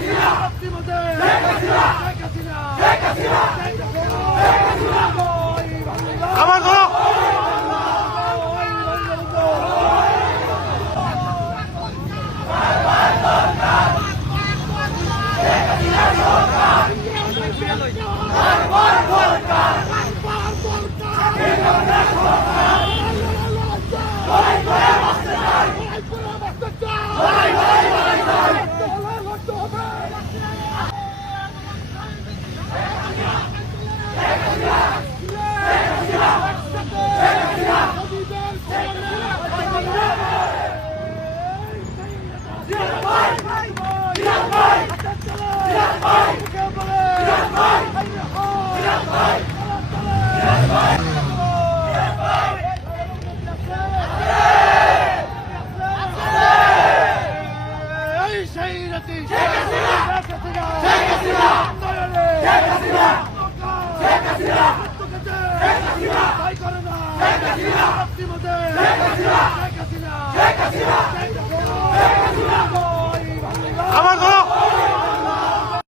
Jai Hasina! Jai Hasina! Check us out!